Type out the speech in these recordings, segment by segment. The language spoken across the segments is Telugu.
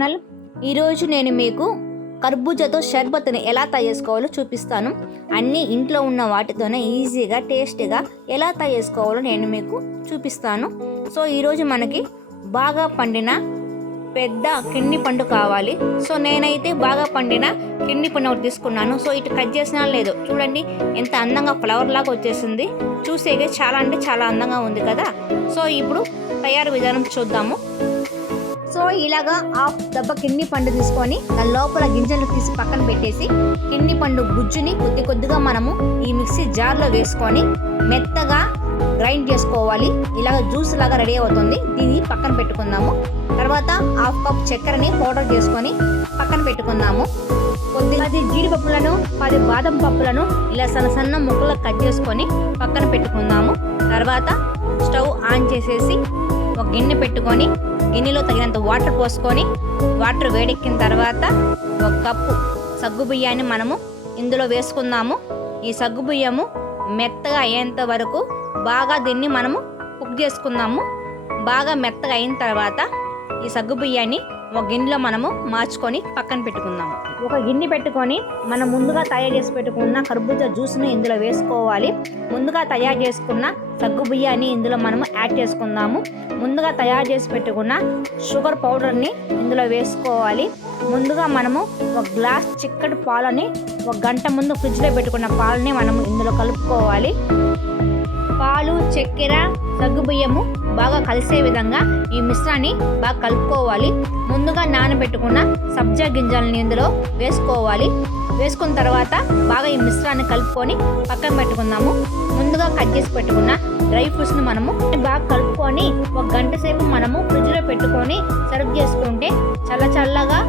ఛానల్. ఈరోజు నేను మీకు కర్బూజాతో షర్బత్ని ఎలా తయారు చేసుకోవాలో చూపిస్తాను. అన్నీ ఇంట్లో ఉన్న వాటితోనే ఈజీగా టేస్టీగా ఎలా తయారు చేసుకోవాలో నేను మీకు చూపిస్తాను. సో ఈరోజు మనకి బాగా పండిన పెద్ద కిడ్నీ పండు కావాలి. సో నేనైతే బాగా పండిన కిడ్నీ పండు ఒకటి తీసుకున్నాను. సో ఇటు కట్ చేసినా లేదు, చూడండి ఎంత అందంగా ఫ్లవర్ లాగా వచ్చేసింది. చూసేగా చాలా అంటే చాలా అందంగా ఉంది కదా. సో ఇప్పుడు తయారు విధానం చూద్దాము. సో ఇలాగా హాఫ్ దెబ్బ కిడ్నీ పండు తీసుకొని దాని లోపల గింజలు తీసి పక్కన పెట్టేసి కిడ్నీ పండు గుజ్జుని కొద్ది కొద్దిగా మనము ఈ మిక్సీ జార్లో వేసుకొని మెత్తగా గ్రైండ్ చేసుకోవాలి. ఇలాగ జ్యూస్ లాగా రెడీ అవుతుంది. దీన్ని పక్కన పెట్టుకుందాము. తర్వాత హాఫ్ కప్ చక్కెరని పౌడర్ చేసుకొని పక్కన పెట్టుకుందాము. కొద్దిగా 10 జీడిపప్పులను 10 బాదం పప్పులను ఇలా సన్న ముక్కలు కట్ చేసుకొని పక్కన పెట్టుకుందాము. తర్వాత స్టవ్ ఆన్ చేసేసి ఒక గిన్నె పెట్టుకొని గిన్నెలో తగినంత వాటర్ పోసుకొని వాటర్ వేడెక్కిన తర్వాత 1 కప్పు సగ్గు బియ్యాన్ని మనము ఇందులో వేసుకుందాము. ఈ సగ్గు బియ్యము మెత్తగా అయ్యేంత వరకు బాగా దీన్ని మనము కుక్ చేసుకుందాము. బాగా మెత్తగా అయిన తర్వాత ఈ సగ్గు బియ్యాన్ని ఒక గిన్నెలో మనము మార్చుకొని పక్కన పెట్టుకుందాము. ఒక గిన్నె పెట్టుకొని మనం ముందుగా తయారు చేసి పెట్టుకున్న కర్బూజా జ్యూస్ని ఇందులో వేసుకోవాలి. ముందుగా తయారు చేసుకున్న సగ్గు బియ్యాన్ని ఇందులో మనము యాడ్ చేసుకుందాము. ముందుగా తయారు చేసి పెట్టుకున్న షుగర్ పౌడర్ని ఇందులో వేసుకోవాలి. ముందుగా మనము 1 గ్లాస్ చిక్కటి పాలని 1 గంట ముందు ఫ్రిడ్జ్లో పెట్టుకున్న పాలని మనము ఇందులో కలుపుకోవాలి. పాలు, చక్కెర, సగ్గుబియ్యము బాగా కలిసే విధంగా ఈ మిశ్రాన్ని బాగా కలుపుకోవాలి. ముందుగా నానబెట్టుకున్న సబ్జా గింజలని ఇందులో వేసుకోవాలి. వేసుకున్న తర్వాత బాగా ఈ మిశ్రాన్ని కలుపుకొని పక్కన పెట్టుకుందాము. ముందుగా కట్ చేసి పెట్టుకున్న డ్రై ఫ్రూట్స్ని మనము బాగా కలుపుకొని 1 గంట సేపు మనము ఫ్రిడ్జ్లో పెట్టుకొని సర్వ్ చేసుకుంటే చల్లగా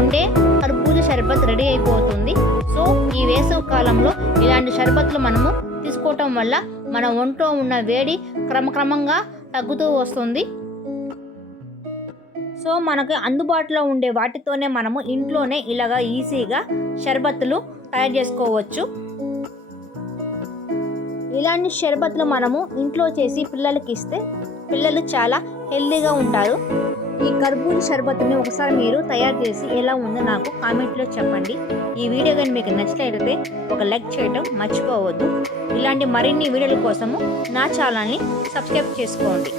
ఉండే కర్బూజా షర్బత్ రెడీ అయిపోతుంది. సో ఈ వేసవి కాలంలో ఇలాంటి షర్బత్లు మనము తీసుకోవటం వల్ల మన ఒంట్లో ఉన్న వేడి క్రమక్రమంగా తగ్గుతూ వస్తుంది. సో మనకు అందుబాటులో ఉండే వాటితోనే మనము ఇంట్లోనే ఇలాగా ఈజీగా షర్బత్తులు తయారు చేసుకోవచ్చు. ఇలాంటి షర్బత్లు మనము ఇంట్లో చేసి పిల్లలకి ఇస్తే పిల్లలు చాలా హెల్తీగా ఉంటారు. ఈ కర్బూజా షర్బత్ని ఒకసారి మీరు తయారు చేసి ఎలా ఉందో నాకు కామెంట్లో చెప్పండి. ఈ వీడియో కానీ మీకు నచ్చినట్లయితే ఒక లైక్ చేయడం మర్చిపోవద్దు. ఇలాంటి మరిన్ని వీడియోల కోసము నా ఛానల్ని సబ్స్క్రైబ్ చేసుకోండి.